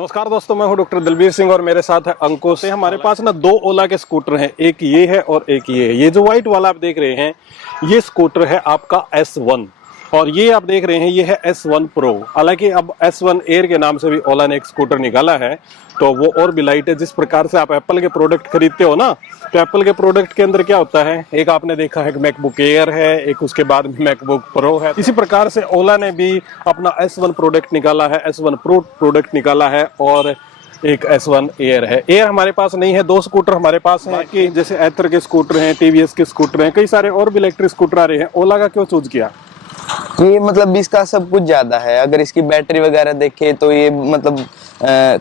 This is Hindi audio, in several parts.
नमस्कार दोस्तों, मैं हूं डॉक्टर दलबीर सिंह और मेरे साथ है अंकुश। हमारे पास ना दो ओला के स्कूटर हैं, एक ये है और एक ये है। ये जो व्हाइट वाला आप देख रहे हैं ये स्कूटर है आपका S1 और ये आप देख रहे हैं ये है S1 Pro। हालांकि अब S1 Air के नाम से भी ओला ने एक स्कूटर निकाला है तो वो और भी लाइट है। जिस प्रकार से आप एप्पल के प्रोडक्ट खरीदते हो ना, तो एप्पल के प्रोडक्ट के अंदर क्या होता है, एक आपने देखा है मैकबुक एयर है, एक उसके बाद मैकबुक प्रो है। इसी प्रकार से ओला ने भी अपना S1 प्रोडक्ट निकाला है, S1 Pro प्रोडक्ट निकाला है और एक S1 एयर है। एयर हमारे पास नहीं है, दो स्कूटर हमारे पास हैं कि जैसे एथर के स्कूटर हैं, टीवीएस के स्कूटर हैं, कई सारे और भी इलेक्ट्रिक स्कूटर आ रहे हैं। ओला का क्यों चूज किया? ये मतलब इसका सब कुछ ज्यादा है। अगर इसकी बैटरी वगैरह देखे तो ये मतलब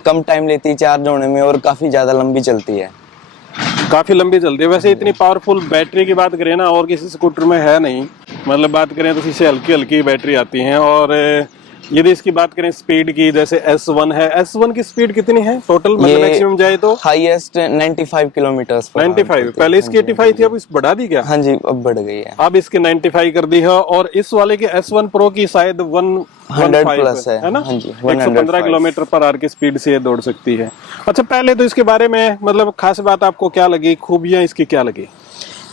कम टाइम लेती है चार्ज होने में और काफी ज्यादा लंबी चलती है। काफी लंबी चलती है। वैसे इतनी पावरफुल बैटरी की बात करें ना और किसी स्कूटर में है नहीं, मतलब बात करें तो इससे हल्की हल्की बैटरी आती हैं। और यदि इसकी बात करें स्पीड की, जैसे S1 है, S1 की स्पीड कितनी है टोटल, मतलब मैक्सिमम जाए तो? Highest 95 kilometre. 95। पहले इसकी 85 थी, अब इस बढ़ा दी क्या? हाँ जी, अब बढ़ गई है। अब इसकी 95 कर दी है। और इस वाले के S1 Pro की शायद 100 प्लस है ना? हाँ जी, 115 किलोमीटर पर आवर की स्पीड से ये दौड़ सकती है। अच्छा, पहले तो इसके बारे में मतलब खास बात आपको क्या लगी, खूबियां इसकी क्या लगी?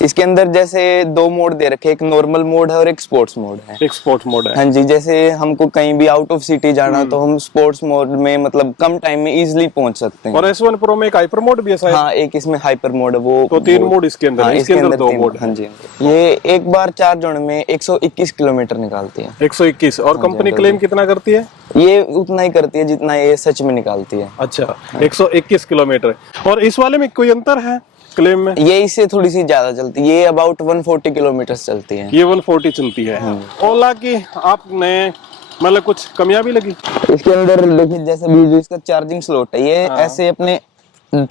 इसके अंदर जैसे दो मोड दे रखे, एक नॉर्मल मोड है और एक स्पोर्ट्स मोड है। एक स्पोर्ट्स मोड है। हाँ जी, जैसे हमको कहीं भी आउट ऑफ सिटी जाना तो हम स्पोर्ट्स मोड में मतलब कम टाइम में इजीली पहुंच सकते हैं। और S1 Pro में एक हाइपर मोड भी है शायद? हाँ, एक इसमें हाइपर मोड है वो। तो तीन मोड इसके अंदर है। इसके अंदर दो मोड। हाँ जी, ये एक बार चार्ज होने में 121 किलोमीटर निकालती है। 121। और कंपनी क्लेम कितना करती है? ये उतना ही करती है जितना ये सच में निकालती है। अच्छा, 121 किलोमीटर। और इस वाले में कोई अंतर है क्लेम में? ये इससे थोड़ी सी ज्यादा चलती है, ये अबाउट 140 किलोमीटर चलती है। ये 140 चलती है। ओला की आपने मतलब कुछ कमियां भी लगी? इसके अंदर देखिए, जैसे भी जो इसका चार्जिंग स्लॉट है, ये ऐसे अपने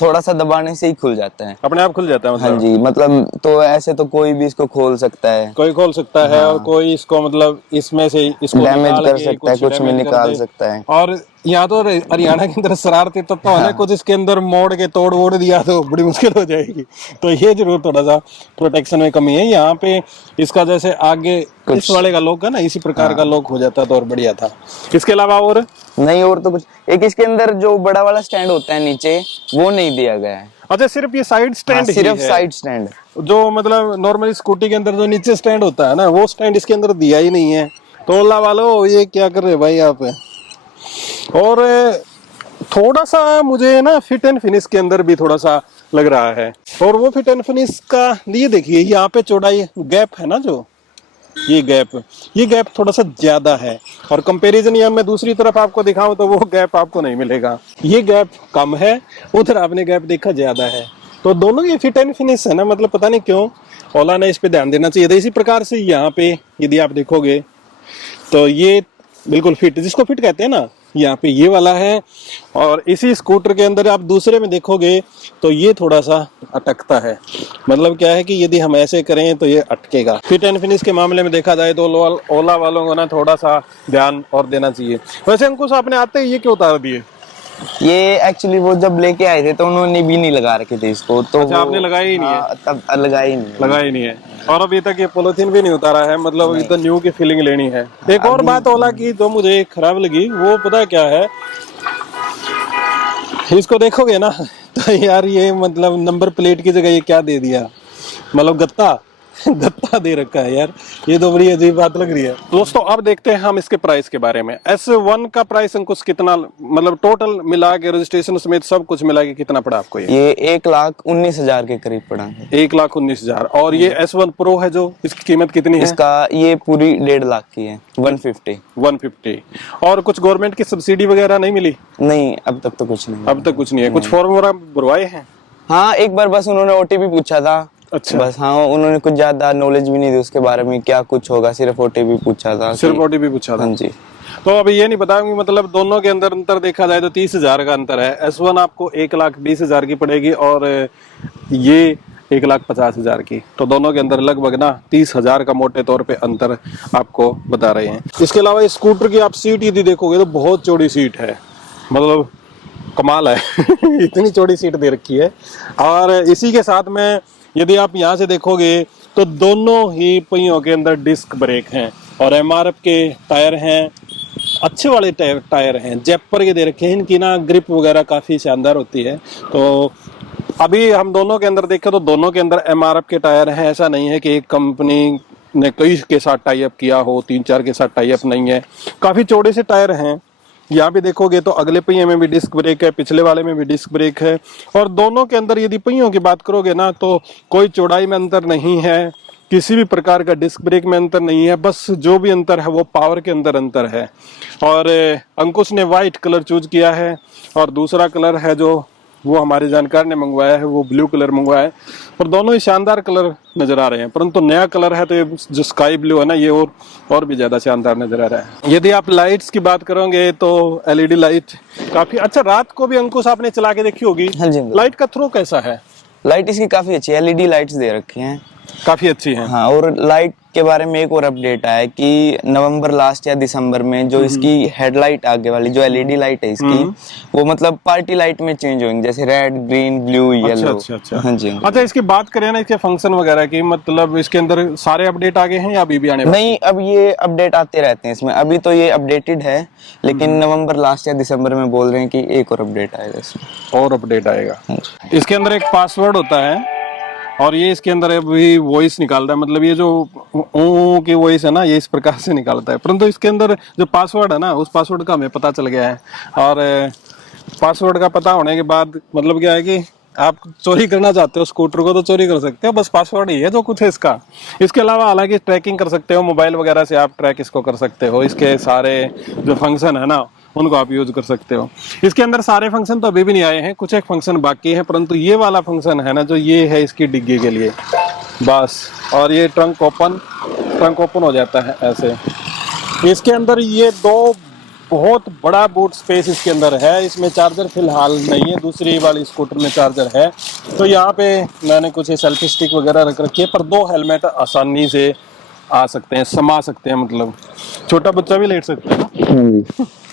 थोड़ा सा दबाने से ही खुल जाता है, अपने आप खुल जाता है मतलब? हाँ जी, मतलब तो ऐसे तो कोई भी इसको खोल सकता है, कोई खोल सकता है। और कोई इसको मतलब इसमें से इसको डैमेज कर सकता है, कुछ में निकाल सकता है। और यहाँ तो हरियाणा के अंदर शरारती तत्व है, कुछ इसके अंदर मोड़ के तोड़ वोड़ दिया तो बड़ी मुश्किल हो जाएगी। तो ये जरूर थोड़ा सा प्रोटेक्शन में कमी है। यहाँ पे इसका जैसे आगे इस वाले का लॉक है ना, इसी प्रकार का लॉक हो जाता तो और बढ़िया था। इसके अलावा और नहीं, और तो कुछ, एक इसके अंदर जो बड़ा वाला स्टैंड होता है नीचे, वो नहीं दिया गया है। अच्छा, सिर्फ ये साइड स्टैंड? सिर्फ साइड स्टैंड, जो मतलब नॉर्मली स्कूटी के अंदर जो नीचे स्टैंड होता है ना, वो स्टैंड इसके अंदर दिया ही नहीं है। तो ओला वालों, ये क्या कर रहे भाई आप? और थोड़ा सा मुझे ना फिट एंड फिनिश के अंदर भी थोड़ा सा लग रहा है। और वो फिट एंड फिनिश का ये देखिए, यहाँ पे चौड़ाई गैप है ना, जो ये गैप थोड़ा सा ज्यादा है। और कंपैरिजन या मैं दूसरी तरफ आपको दिखाऊं तो वो गैप आपको नहीं मिलेगा। ये गैप कम है, उधर आपने गैप देखा ज्यादा है। तो दोनों ये फिट एंड फिनिश है ना, मतलब पता नहीं क्यों ओला ने इस पे ध्यान देना चाहिए था। इसी प्रकार से यहाँ पे यदि आप देखोगे तो ये बिल्कुल फिट, जिसको फिट कहते हैं ना, यहाँ पे ये वाला है। और इसी स्कूटर के अंदर आप दूसरे में देखोगे तो ये थोड़ा सा अटकता है। मतलब क्या है कि यदि हम ऐसे करें तो ये अटकेगा। फिट एंड फिनिश के मामले में देखा जाए तो ओला वालों को ना थोड़ा सा ध्यान और देना चाहिए। वैसे अंकुश, आपने आते ही ये क्यों उतार दिए? ये एक्चुअली वो जब लेके आए थे तो उन्होंने भी नहीं लगा रखे थे इसको, तो अच्छा, आपने लगाया ही नहीं है? तब लगाया ही नहीं है। और अभी तक ये पॉलिथीन भी नहीं उतारा है, मतलब अभी तो न्यू की फीलिंग लेनी है। एक और बात ओला की जो मुझे खराब लगी, वो पता क्या है, इसको देखोगे ना तो यार ये मतलब नंबर प्लेट की जगह ये क्या दे दिया, मतलब गत्ता दे रखा है यार। ये तो बड़ी अजीब बात लग रही है। दोस्तों, अब देखते हैं हम इसके प्राइस के बारे में। S1 का प्राइस अंकुश कितना, मतलब टोटल मिला के रजिस्ट्रेशन समेत सब कुछ मिला के कितना पड़ा आपको? ये 1,19,000 के करीब पड़ा है। 1,19,000। और ये S1 Pro है जो, इसकी कीमत कितनी है? इसका ये पूरी 1.5 लाख की है। 150। और कुछ गवर्नमेंट की सब्सिडी वगैरह नहीं मिली? नहीं, अब तक तो कुछ नहीं। अब तक कुछ नहीं है। कुछ फॉर्म वगैरह भरवाए हैं? हाँ, एक बार बस उन्होंने OTP पूछा था। अच्छा, बस। हाँ, उन्होंने कुछ ज्यादा नॉलेज भी नहीं दी उसके बारे में, क्या कुछ होगा, सिर्फ OTP पूछा था। सिर्फ OTP पूछा था? हाँ जी। तो अभी ये नहीं पता, मतलब दोनों के अंदर अंतर देखा जाए तो 30,000 का अंतर है। S1 आपको 1,20,000 की पड़ेगी और ये 1,50,000 की। तो दोनों के अंदर लगभग ना 30,000 का मोटे तौर पे अंतर आपको बता रहे हैं। इसके अलावा इस स्कूटर की आप सीट यदि देखोगे तो बहुत चौड़ी सीट है, मतलब कमाल है इतनी चौड़ी सीट दे रखी है। और इसी के साथ में यदि आप यहाँ से देखोगे तो दोनों ही पहियों के अंदर डिस्क ब्रेक हैं और MRF के टायर हैं। अच्छे वाले टायर हैं, जेपर के दे रखे हैं। इनकी ना ग्रिप वगैरह काफ़ी शानदार होती है। तो अभी हम दोनों के अंदर देखें तो दोनों के अंदर एमआरएफ के टायर हैं। ऐसा नहीं है कि एक कंपनी ने कई के साथ टाई अप किया हो, 3-4 के साथ टाई अप नहीं है। काफ़ी चौड़े से टायर हैं। यहाँ भी देखोगे तो अगले पहिए में भी डिस्क ब्रेक है, पिछले वाले में भी डिस्क ब्रेक है। और दोनों के अंदर यदि पहियों की बात करोगे ना तो कोई चौड़ाई में अंतर नहीं है, किसी भी प्रकार का डिस्क ब्रेक में अंतर नहीं है। बस जो भी अंतर है वो पावर के अंदर अंतर है। और अंकुश ने वाइट कलर चूज किया है और दूसरा कलर है जो वो हमारे जानकार ने मंगवाया है, वो ब्लू कलर मंगवाया है। और दोनों ही शानदार कलर नजर आ रहे हैं, परंतु नया कलर है तो ये जो स्काई ब्लू है ना, ये और भी ज्यादा शानदार नजर आ रहा है। यदि आप लाइट्स की बात करोगे तो एलईडी लाइट काफी अच्छा। रात को भी अंकुश आपने चला के देखी होगी। हाँ जी। लाइट का थ्रो कैसा है? लाइट इसकी काफी अच्छी है, एलईडी लाइट्स दे रखी हैं, काफी अच्छी है। हाँ। और लाइट के बारे में एक और अपडेट आया कि नवंबर लास्ट या दिसंबर में जो इसकी हेडलाइट आगे वाली जो एलईडी लाइट है इसकी, वो मतलब पार्टी लाइट में चेंज होंगी, जैसे रेड, ग्रीन, ब्लू, येलो। अच्छा। हाँ जी। अच्छा, इसकी बात करें ना इसके फंक्शन वगैरह की, मतलब इसके अंदर सारे अपडेट आ गए हैं या अभी भी आने वाले? नहीं, अब ये अपडेट आते रहते हैं इसमें। अभी तो ये अपडेटेड है, लेकिन नवंबर लास्ट या दिसंबर में बोल रहे हैं कि एक और अपडेट आएगा इसमें। और अपडेट आएगा। इसके अंदर एक पासवर्ड होता है और ये इसके अंदर अभी वॉइस निकालता है। मतलब ये जो ओ की वॉइस है ना, ये इस प्रकार से निकालता है। परंतु इसके अंदर जो पासवर्ड है ना, उस पासवर्ड का हमें पता चल गया है। और पासवर्ड का पता होने के बाद मतलब क्या है कि आप चोरी करना चाहते हो स्कूटर को तो चोरी कर सकते हो, बस पासवर्ड ही है जो कुछ है इसका। इसके अलावा हालांकि ट्रैकिंग कर सकते हो, मोबाइल वगैरह से आप ट्रैक इसको कर सकते हो। इसके सारे जो फंक्शन है ना उनको आप यूज कर सकते हो। इसके अंदर सारे फंक्शन तो अभी भी नहीं आए हैं, कुछ एक फंक्शन बाकी है, परंतु ये वाला फंक्शन है ना जो ये है इसकी डिग्गी के लिए बस। और ये ट्रंक ओपन हो जाता है ऐसे। इसके अंदर ये दो बहुत बड़ा बूट स्पेस इसके अंदर है। इसमें चार्जर फिलहाल नहीं है, दूसरी वाली स्कूटर में चार्जर है। तो यहाँ पे मैंने कुछ सेल्फी स्टिक वगैरह रख रखी है, पर 2 हेलमेट आसानी से आ सकते हैं, समा सकते हैं, मतलब छोटा बच्चा भी लेट सकता है।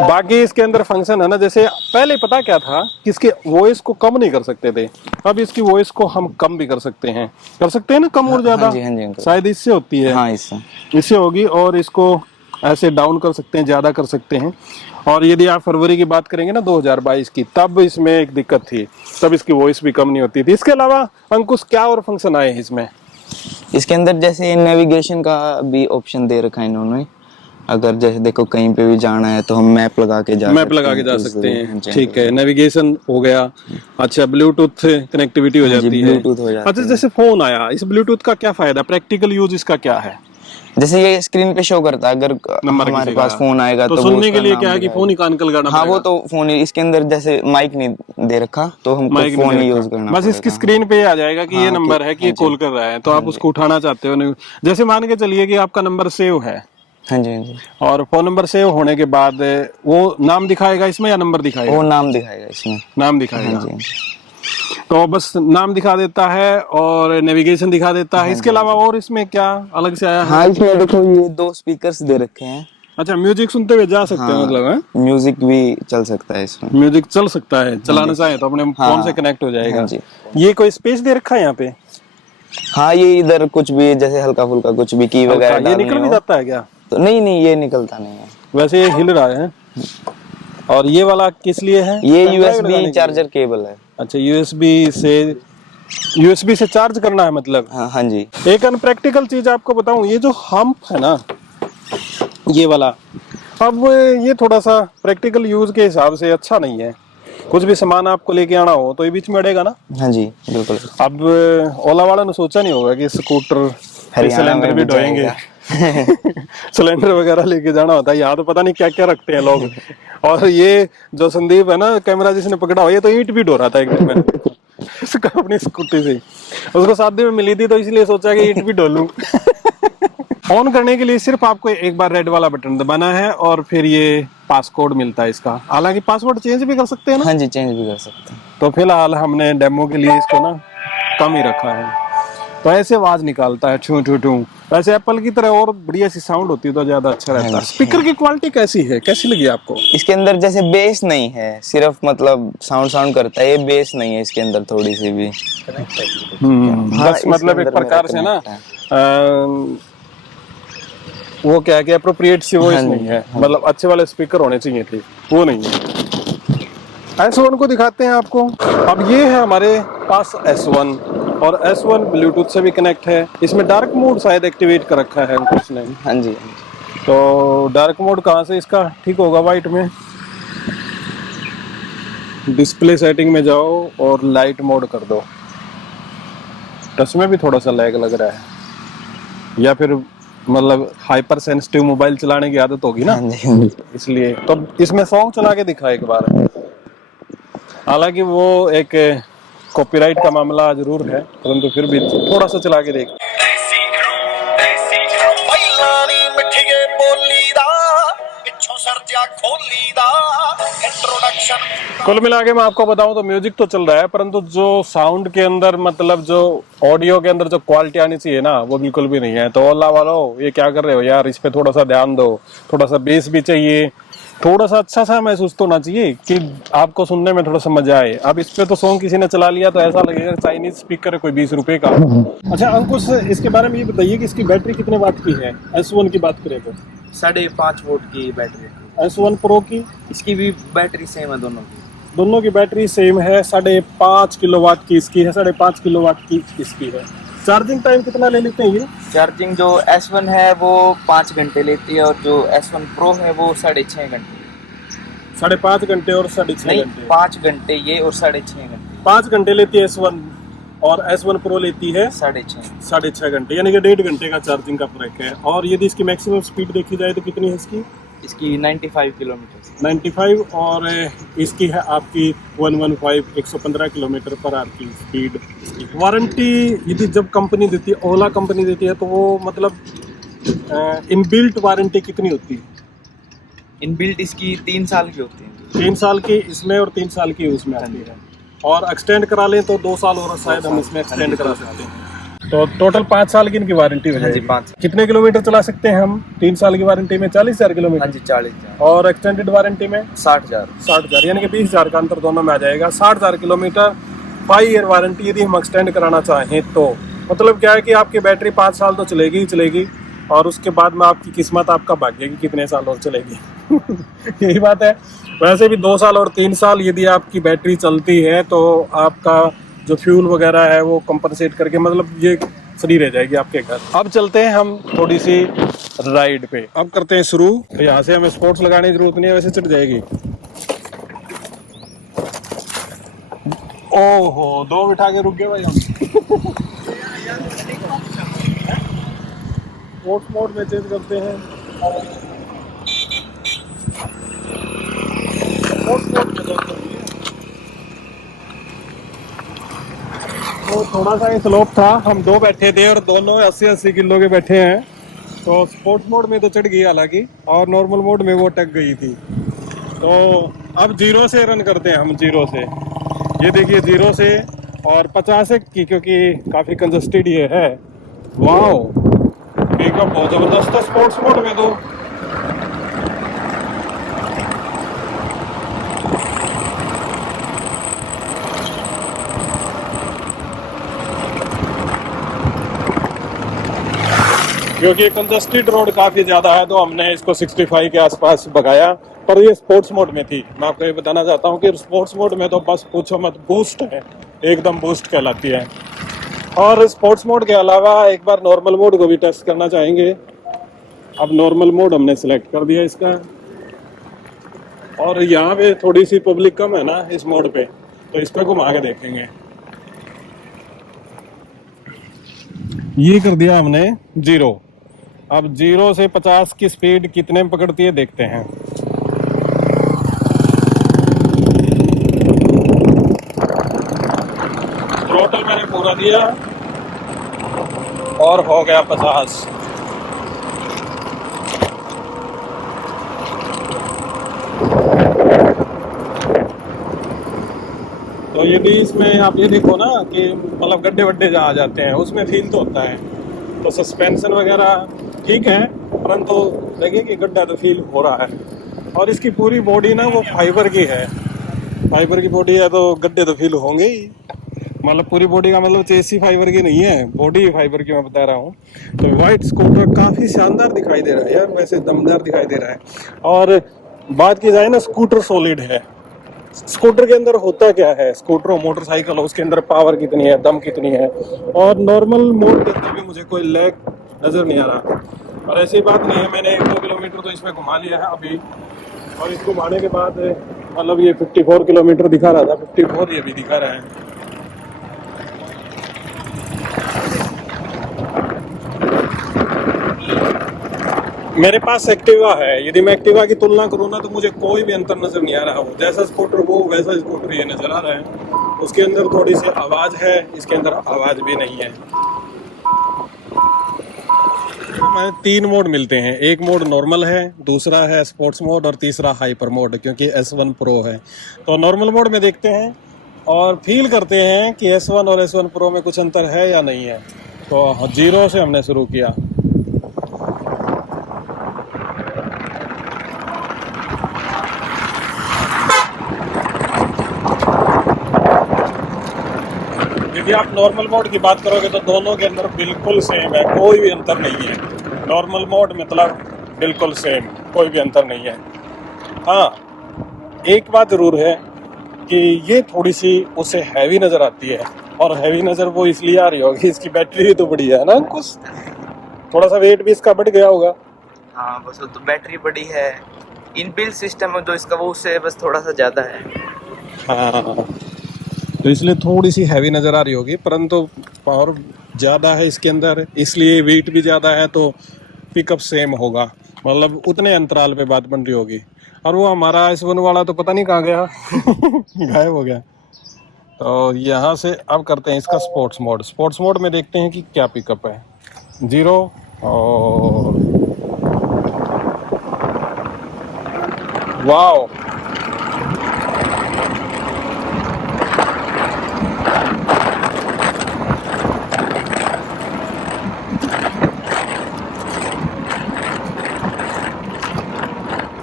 बाकी इसके अंदर फंक्शन है ना, जैसे पहले पता क्या था कि इसके वॉइस को कम नहीं कर सकते थे, अब इसकी वॉइस को हम कम भी कर सकते हैं ना, कम और ज्यादा। हाँ जी, शायद इससे होती है। हाँ, इससे होगी। और इसको ऐसे डाउन कर सकते हैं, ज्यादा कर सकते हैं। और यदि आप फरवरी की बात करेंगे ना 2022 की, तब इसमें एक दिक्कत थी, तब इसकी वॉइस भी कम नहीं होती थी। इसके अलावा अंकुश क्या और फंक्शन आए हैं इसमें? इसके अंदर जैसे नेविगेशन का भी ऑप्शन दे रखा है इन्होंने। अगर जैसे देखो कहीं पे भी जाना है तो हम मैप लगा के जा सकते हैं। ठीक है, नेविगेशन हो गया। अच्छा, ब्लूटूथ कनेक्टिविटी हो जाती है। ब्लूटूथ हो जाती है। अच्छा, जैसे फोन आया, इस ब्लूटूथ का क्या फायदा, प्रैक्टिकल यूज इसका क्या है? जैसे ये स्क्रीन पे शो करता है, अगर हमारे पास फोन आएगा तो सुनने के लिए क्या है कि फोन ही कान लगाना पड़ेगा। हाँ, वो तो फोन ही। इसके अंदर जैसे माइक नहीं दे रखा तो हमको फोन ही यूज करना बस। इसकी स्क्रीन पे आ जाएगा कि ये नंबर है, कि ये कॉल कर रहा है, तो आप उसको उठाना चाहते हो नहीं। जैसे मान के चलिए कि आपका नंबर सेव है। हाँ जी। और फोन नंबर सेव होने के बाद वो नाम दिखाएगा इसमें या नंबर दिखाएगा? वो नाम दिखाएगा इसमें। नाम दिखाएगा। हाँ जी। तो बस नाम दिखा देता है और नेविगेशन दिखा देता है। इसके अलावा और इसमें क्या अलग से आया है? हाँ, इसमें देखो ये 2 स्पीकर्स दे रखे हैं। अच्छा, म्यूजिक सुनते हुए जा सकते हैं, मतलब है म्यूजिक भी चल सकता है इसमें। म्यूजिक चल सकता है, चलाना चाहे तो अपने फोन से कनेक्ट हो जाएगा। ये कोई स्पेस दे रखा है यहाँ पे? हाँ, ये इधर कुछ भी जैसे हल्का फुल्का कुछ भी की वगैरह ये निकल भी जाता है क्या? तो नहीं, ये निकलता नहीं है। वैसे ये हिल रहा है। और ये वाला किस लिए है? ये यूएसबी चार्जर केबल है। अच्छा, यूएसबी से चार्ज करना है मतलब। हाँ जी। एक अनप्रैक्टिकल चीज आपको बताऊं, ये जो हम्प है ना, ये वाला, अब ये थोड़ा सा प्रैक्टिकल यूज के हिसाब से अच्छा नहीं है। कुछ भी सामान आपको लेके आना हो तो ये बीच में अड़ेगा ना। हाँ जी, बिल्कुल। अब ओला वाला ने सोचा नहीं होगा कि स्कूटर सिलेंडर भी ढोएंगे। सिलेंडर वगैरह लेके जाना होता है, यहाँ तो पता नहीं क्या क्या रखते हैं लोग। और ये जो संदीप है ना, कैमरा जिसने पकड़ा हो, ये तो ईंट भी ढो रहा था एक दिन में उसका अपनी स्कूटी से। उसको शादी में मिली थी तो इसलिए सोचा कि ईंट भी ढो लूं। ऑन करने के लिए सिर्फ आपको एक बार रेड वाला बटन दबाना है और फिर ये पासकोड मिलता है इसका। हालांकि पासवर्ड चेंज भी कर सकते हैं ना? हाँ जी, चेंज भी कर सकते हैं। तो फिलहाल हमने डेमो के लिए इसको ना कम ही रखा है। तो ऐसे आवाज निकालता है, छू छू छू। वैसे एप्पल की तरह और बढ़िया सी साउंड होती तो ज्यादा अच्छा रहता है। स्पीकर की क्वालिटी कैसी है, कैसी लगी आपको? इसके अंदर जैसे बेस नहीं है, सिर्फ मतलब साउंड करता है, ये बेस नहीं है इसके अंदर थोड़ी सी भी। बस मतलब एक प्रकार से ना वो क्या है कि अप्रोप्रिएट सी वॉइस हाँ जी, नहीं है, मतलब अच्छे वाले स्पीकर होने चाहिए थे, वो नहीं है। S1 को दिखाते हैं आपको। अब ये है हमारे पास S1, और S1 ब्लूटूथ से भी कनेक्ट है। इसमें डार्क मोड शायद एक्टिवेट कर रखा है अंकुश ने। हाँ जी। तो डार्क मोड कहाँ से इसका ठीक होगा? वाइट में डिस्प्ले सेटिंग में जाओ और लाइट मोड कर दो। टच में भी थोड़ा सा लैग लग रहा है, या फिर मतलब हाइपर सेंसिटिव मोबाइल चलाने की आदत होगी ना, हाँ जी, हाँ जी। इसलिए। तो इसमें सॉन्ग चला के दिखा एक बार। हालांकि वो एक कॉपीराइट का मामला जरूर है, परंतु फिर भी थोड़ा सा चला के देख। कुल मिला के मैं आपको बताऊं तो म्यूजिक तो चल रहा है, परंतु जो साउंड के अंदर, मतलब जो ऑडियो के अंदर जो क्वालिटी आनी चाहिए ना, वो बिल्कुल भी नहीं है। तो ओला वालों, ये क्या कर रहे हो यार? इस पे थोड़ा सा ध्यान दो। थोड़ा सा बेस भी चाहिए, थोड़ा सा अच्छा सा महसूस तो होना चाहिए कि आपको सुनने में थोड़ा सा मजा आए। अब इस पे तो सॉन्ग किसी ने चला लिया तो ऐसा लगेगा चाइनीज स्पीकर है कोई 20 रुपए का। अच्छा अंकुश, इसके बारे में ये बताइए कि इसकी बैटरी कितने वाट की है? S1 की बात करें तो 5.5 वोल्ट की बैटरी। S1 Pro की? इसकी भी बैटरी सेम है दोनों की। दोनों की बैटरी सेम है। 5.5 किलोवाट की इसकी है, 5.5 किलोवाट की इसकी है। चार्जिंग टाइम कितना ले लेते हैं ये? चार्जिंग जो S1 है वो 5 घंटे लेती है और जो S1 Pro है वो 6.5 घंटे। 5.5 घंटे और 6.5 नहीं, घंटे? 5 घंटे ये और 6.5 घंटे। 5 घंटे लेती है S1 और S1 Pro लेती है 6.5 घंटे, यानी कि 1.5 घंटे का चार्जिंग का फर्क है। और यदि इसकी मैक्सिमम स्पीड देखी जाए तो कितनी है इसकी? इसकी 95 किलोमीटर। 95, और इसकी है आपकी 115 किलोमीटर पर आवर की स्पीड। वारंटी यदि जब कंपनी देती है, ओला कंपनी देती है, तो वो मतलब इनबिल्ट वारंटी कितनी होती है? इनबिल्ट इसकी 3 साल की होती है। 3 साल की इसमें और 3 साल की उसमें आती है। और एक्सटेंड करा लें तो 2 साल और शायद हम इसमें एक्सटेंड करा सकते हैं। तो टोटल 5 साल की इनकी वारंटी हो जाएगी। 5। कितने किलोमीटर चला सकते हैं हम 3 साल की वारंटी में? 40,000 किलोमीटर। हाँ जी, 40,000। और एक्सटेंडेड वारंटी में 60,000। 60,000, यानी कि 20,000 का अंतर दोनों में आ जाएगा। 60,000 किलोमीटर 5 ईयर वारंटी यदि हम एक्सटेंड कराना चाहें तो मतलब क्या है कि आपकी बैटरी 5 साल तो चलेगी ही चलेगी, और उसके बाद में आपकी किस्मत, आपका भाग्य की कितने साल और चलेगी। यही बात है। वैसे भी 2 साल और 3 साल यदि आपकी बैटरी चलती है तो आपका जो फ्यूल वगैरह है वो कंपनसेट करके, मतलब ये फ्री रह जाएगी आपके घर। अब चलते हैं हम थोड़ी सी राइड पे। अब करते हैं शुरू। तो यहाँ से हमें स्पोर्ट्स लगाने की जरूरत नहीं है, वैसे चढ़ जाएगी। ओहो, 2 बिठा के रुक गए भाई हम। स्पोर्ट्स मोड में चेंज करते हैं। स्पोर्ट्स मोड में चेंज करते हैं। तो थोड़ा सा स्लोप था, हम 2 बैठे थे और दोनों 80-80 किलो के बैठे हैं। तो स्पोर्ट्स मोड में तो चढ़ गई हालांकि, और नॉर्मल मोड में वो अटक गई थी। तो अब 0 से रन करते हैं हम। 0 से, ये देखिए 0 से, और 50 की, क्योंकि काफ़ी कंजस्टेड ये है। वाओ, पिकअप बहुत ज़बरदस्त है स्पोर्ट्स मोड में तो। क्योंकि कंजस्टेड रोड काफ़ी ज़्यादा है तो हमने इसको 65 के आसपास भगाया, पर ये स्पोर्ट्स मोड में थी। मैं आपको ये बताना चाहता हूँ कि स्पोर्ट्स मोड में तो बस पूछो मत, बूस्ट है, एकदम बूस्ट कहलाती है। और स्पोर्ट्स मोड के अलावा एक बार नॉर्मल मोड को भी टेस्ट करना चाहेंगे। अब नॉर्मल मोड हमने सेलेक्ट कर दिया इसका, और यहाँ पे थोड़ी सी पब्लिक कम है ना इस मोड पे, तो इस पे घुमा के देखेंगे। ये कर दिया हमने 0। अब 0 से 50 की स्पीड कितने में पकड़ती है देखते हैं। थ्रोटल मैंने पूरा दिया और हो गया 50। तो यदि इसमें आप ये देखो ना कि मतलब गड्ढे वड्ढे जहाँ आ जाते हैं उसमें फील तो होता है। तो सस्पेंशन वगैरह ठीक है, परंतु लगे कि गड्ढा तो फील हो रहा है। और इसकी पूरी बॉडी ना वो फाइबर की है, फाइबर की बॉडी है तो गड्ढे तो फील होंगे ही। मतलब पूरी बॉडी का मतलब चेसी फाइबर की नहीं है, बॉडी फाइबर की मैं बता रहा हूँ। तो वाइट स्कूटर काफी शानदार दिखाई दे रहा है यार, वैसे दमदार दिखाई दे रहा है। और बात की जाए ना, स्कूटर सॉलिड है। स्कूटर के अंदर होता क्या है, स्कूटर और मोटरसाइकिल हो, उसके अंदर पावर कितनी है, दम कितनी है, और नॉर्मल मोड के अंदर भी मुझे कोई लैग नजर नहीं आ रहा। और ऐसी बात नहीं है, मैंने 1-2 किलोमीटर तो इसमें घुमा लिया है अभी, और इसको घुमाने के बाद मतलब ये 54 किलोमीटर दिखा रहा था, 54 ये भी दिखा रहा है। मेरे पास एक्टिवा है, यदि मैं एक्टिवा की तुलना करूँ ना तो मुझे कोई भी अंतर नजर नहीं आ रहा। वो जैसा स्कूटर वो वैसा स्कूटर ये नजर आ रहा है। उसके अंदर थोड़ी सी आवाज है, इसके अंदर आवाज भी नहीं है। मैं 3 मोड मिलते हैं, एक मोड नॉर्मल है, दूसरा है स्पोर्ट्स मोड और तीसरा हाइपर मोड, क्योंकि S1 प्रो है। तो नॉर्मल मोड में देखते हैं और फील करते हैं कि S1 और S1 प्रो में कुछ अंतर है या नहीं है। तो 0 से हमने शुरू किया। यदि आप नॉर्मल मोड की बात करोगे तो दोनों के अंदर बिल्कुल सेम है, कोई भी अंतर नहीं है। नॉर्मल मोड मतलब बिल्कुल सेम, कोई भी अंतर नहीं है। हाँ, एक बात ज़रूर है कि ये थोड़ी सी उससे हैवी नज़र आती है, और हैवी नज़र वो इसलिए आ रही होगी, इसकी बैटरी भी तो बढ़िया है ना, कुछ थोड़ा सा वेट भी इसका बढ़ गया होगा। हाँ बस वो तो बैटरी बड़ी है, इनबिल्ट सिस्टम है जो इसका वो उससे बस थोड़ा सा ज़्यादा है। हाँ, तो इसलिए थोड़ी सी हैवी नज़र आ रही होगी, परंतु पावर ज़्यादा है इसके अंदर, इसलिए वेट भी ज़्यादा है, तो पिकअप सेम होगा, मतलब उतने अंतराल पे बात बन रही होगी। और वो हमारा S1 वाला तो पता नहीं कहाँ गया गायब हो गया। तो यहाँ से अब करते हैं इसका स्पोर्ट्स मोड। स्पोर्ट्स मोड में देखते हैं कि क्या पिकअप है। 0 और वाओ,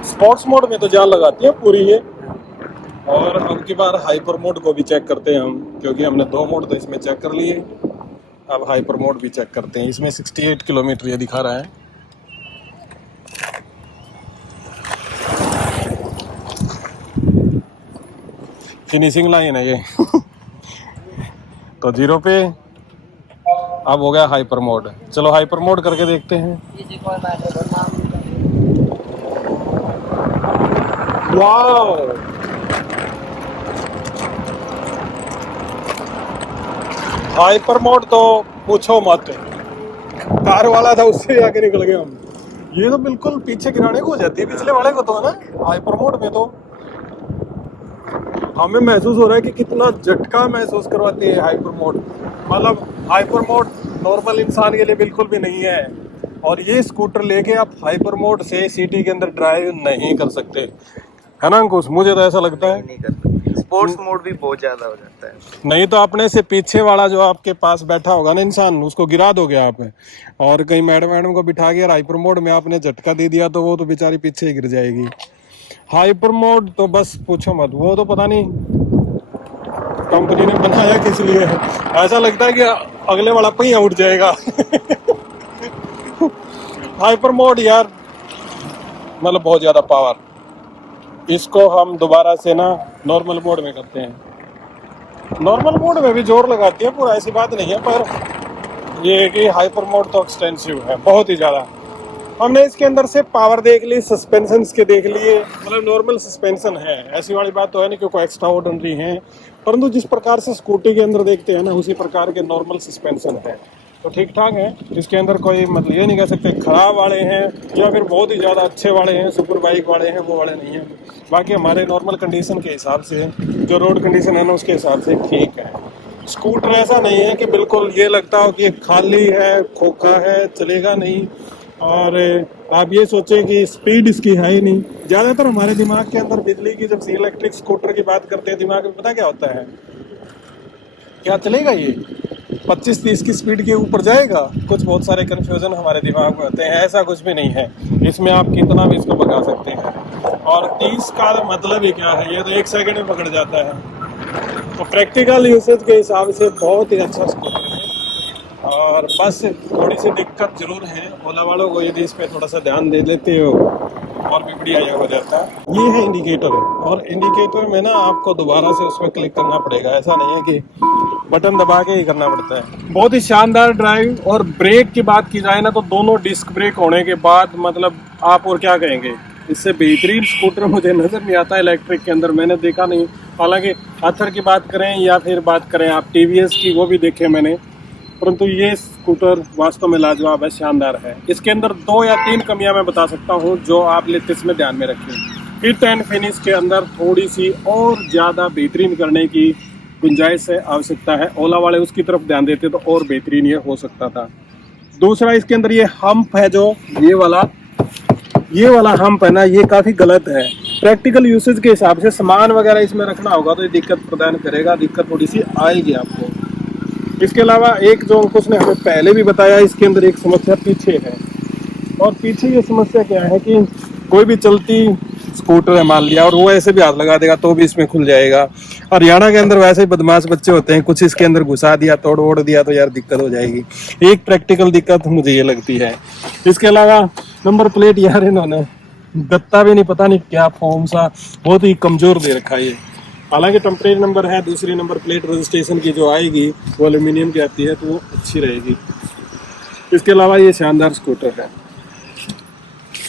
स्पोर्ट्स मोड में तो जान लगाती है पूरी ये। और अब की बार हाइपर मोड को भी चेक करते हैं हम, क्योंकि हमने 2 मोड तो इसमें चेक कर लिए, अब हाइपर मोड भी चेक करते हैं। इसमें 68 किलोमीटर ये दिखा रहा है। फिनिशिंग लाइन है ये तो 0 पे अब हो गया हाइपर मोड। चलो हाइपर मोड करके देखते हैं। वाओ, हाइपर मोड तो पूछो मत, कार वाला था उससे आगे निकल गए हम। ये तो बिल्कुल पीछे गिराने को हो जाती है पिछले वाले को, तो है ना हाइपर मोड में। तो हमें महसूस हो रहा है कि कितना झटका महसूस करवाती है हाइपर मोड। मतलब हाइपर मोड नॉर्मल इंसान के लिए बिल्कुल भी नहीं है, और ये स्कूटर लेके आप हाइपर मोड से सिटी के अंदर ड्राइव नहीं कर सकते, है ना अंकुश? मुझे तो ऐसा लगता है नहीं कर सकते, स्पोर्ट्स मोड भी बहुत ज़्यादा हो जाता है। नहीं तो अपने से पीछे वाला जो आपके पास बैठा होगा ना इंसान, उसको गिरा दोगे आप, और कहीं मैडम को बिठा के हाइपर मोड में आपने झटका दे दिया तो वो तो बेचारी पीछे ही गिर जाएगी। हाइपर मोड तो बस पूछो मत, वो तो पता नहीं कंपनी ने बनाया किस लिए है। ऐसा लगता है कि अगले वाला पहिया उठ जाएगा हाइपर मोड यार, मतलब बहुत ज्यादा पावर। इसको हम दोबारा से ना नॉर्मल मोड में करते हैं। नॉर्मल मोड में भी जोर लगाती है पूरा, ऐसी बात नहीं है, पर ये है कि हाइपर मोड तो एक्सटेंसिव है बहुत ही ज़्यादा। हमने इसके अंदर से पावर देख ली, सस्पेंशन के देख लिए, मतलब नॉर्मल सस्पेंशन है, ऐसी वाली बात तो है नहीं कि कोई एक्स्ट्रा ऑर्डिनरी है, परंतु जिस प्रकार से स्कूटी के अंदर देखते हैं ना उसी प्रकार के नॉर्मल सस्पेंशन है, तो ठीक ठाक है। इसके अंदर कोई मतलब ये नहीं कह सकते खराब वाले हैं या फिर बहुत ही ज़्यादा अच्छे वाले हैं, सुपर बाइक वाले हैं, वो वाले नहीं हैं। बाकी हमारे नॉर्मल कंडीशन के हिसाब से, जो रोड कंडीशन है ना उसके हिसाब से ठीक है। स्कूटर ऐसा नहीं है कि बिल्कुल ये लगता हो कि खाली है, खोखा है, चलेगा नहीं, और आप ये सोचें कि स्पीड इसकी है ही नहीं। ज़्यादातर हमारे दिमाग के अंदर बिजली की, जब इलेक्ट्रिक स्कूटर की बात करते हैं दिमाग में पता क्या होता है, क्या चलेगा ये 25-30 की स्पीड के ऊपर जाएगा, कुछ बहुत सारे कन्फ्यूजन हमारे दिमाग में होते हैं। ऐसा कुछ भी नहीं है, इसमें आप कितना भी इसको भगा सकते हैं। और 30 का मतलब ही क्या है, ये तो 1 सेकंड में पकड़ जाता है। तो प्रैक्टिकल यूसेज के हिसाब से बहुत ही अच्छा स्कूटर है। और बस थोड़ी सी दिक्कत जरूर है, ओला वालों को यदि इस पर थोड़ा सा ध्यान दे लेते हो और भी बढ़िया हो जाता है। ये है इंडिकेटर, और इंडिकेटर में ना आपको दोबारा से उसमें क्लिक करना पड़ेगा, ऐसा नहीं है कि बटन दबा के ही करना पड़ता है। बहुत ही शानदार ड्राइव। और ब्रेक की बात की जाए ना तो दोनों डिस्क ब्रेक होने के बाद मतलब आप और क्या कहेंगे, इससे बेहतरीन स्कूटर मुझे नज़र नहीं आता इलेक्ट्रिक के अंदर, मैंने देखा नहीं। हालांकि आथर की बात करें या फिर बात करें आप टीवीएस की, वो भी देखे मैंने, परंतु ये स्कूटर वास्तव में लाजवाब है, शानदार है। इसके अंदर 2 या 3 कमियां मैं बता सकता हूं जो आप लेते इसमें ध्यान में रखें। फिट एंड फिनिश के अंदर थोड़ी सी और ज़्यादा बेहतरीन करने की गुंजाइश है, आवश्यकता है। ओला वाले उसकी तरफ ध्यान देते तो और बेहतरीन ये हो सकता था। दूसरा, इसके अंदर ये हम्प है, जो ये वाला हम्प है ना, ये काफ़ी गलत है। प्रैक्टिकल यूसेज के हिसाब से सामान वगैरह इसमें रखना होगा तो ये दिक्कत प्रदान करेगा, दिक्कत थोड़ी सी आएगी आपको। इसके अलावा एक जो अंकुश ने हमें पहले भी बताया, इसके अंदर एक समस्या पीछे है। और पीछे ये समस्या क्या है कि कोई भी चलती स्कूटर है मान लिया और वो ऐसे भी हाथ लगा देगा तो भी इसमें खुल जाएगा। हरियाणा के अंदर वैसे ही बदमाश बच्चे होते हैं, कुछ इसके अंदर घुसा दिया, तोड़ वोड़ दिया तो यार दिक्कत हो जाएगी। एक प्रैक्टिकल दिक्कत मुझे ये लगती है। इसके अलावा नंबर प्लेट यार इन्होंने गत्ता भी नहीं, पता नहीं क्या फॉर्म सा, बहुत ही कमजोर दे रखा है ये। हालांकि टेम्परेरी नंबर है, दूसरी नंबर प्लेट रजिस्ट्रेशन की जो आएगी वो एल्यूमिनियम की आती है तो वो अच्छी रहेगी। इसके अलावा ये शानदार स्कूटर है।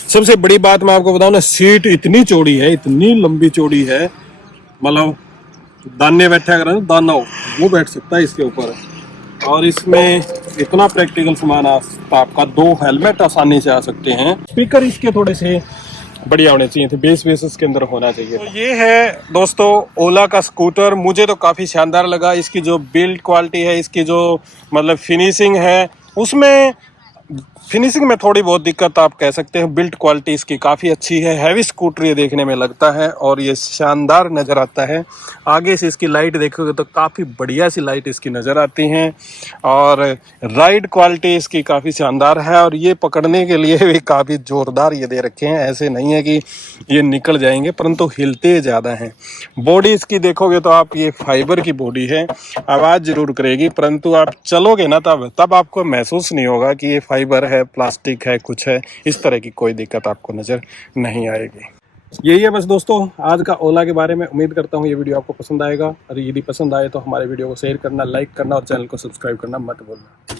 सबसे बड़ी बात मैं आपको बताऊं ना, सीट इतनी चौड़ी है, इतनी लंबी चौड़ी है, मतलब दाने बैठा करें दाना वो बैठ सकता है इसके ऊपर। और इसमें इतना प्रैक्टिकल सामान आपका 2 हेलमेट आसानी से आ सकते हैं। स्पीकर इसके थोड़े से बढ़िया होने चाहिए थे, बेस इसके अंदर होना चाहिए। तो ये है दोस्तों ओला का स्कूटर, मुझे तो काफ़ी शानदार लगा। इसकी जो बिल्ड क्वालिटी है, इसकी जो मतलब फिनिशिंग है, उसमें फिनिशिंग में थोड़ी बहुत दिक्कत आप कह सकते हैं। बिल्ड क्वालिटी इसकी काफ़ी अच्छी है, हैवी स्कूटर ये देखने में लगता है और ये शानदार नज़र आता है। आगे से इसकी लाइट देखोगे तो काफ़ी बढ़िया सी लाइट इसकी नज़र आती हैं और राइड क्वालिटी इसकी काफ़ी शानदार है। और ये पकड़ने के लिए भी काफ़ी ज़ोरदार ये दे रखे हैं, ऐसे नहीं है कि ये निकल जाएंगे, परंतु हिलते ज़्यादा हैं। बॉडी इसकी देखोगे तो आप, ये फाइबर की बॉडी है, आवाज़ ज़रूर करेगी, परंतु आप चलोगे ना तब आपको महसूस नहीं होगा कि ये फाइबर है, प्लास्टिक है, कुछ है, इस तरह की कोई दिक्कत आपको नज़र नहीं आएगी। यही है बस दोस्तों आज का ओला के बारे में। उम्मीद करता हूँ ये वीडियो आपको पसंद आएगा, और यदि पसंद आए तो हमारे वीडियो को शेयर करना, लाइक करना और चैनल को सब्सक्राइब करना मत भूलना।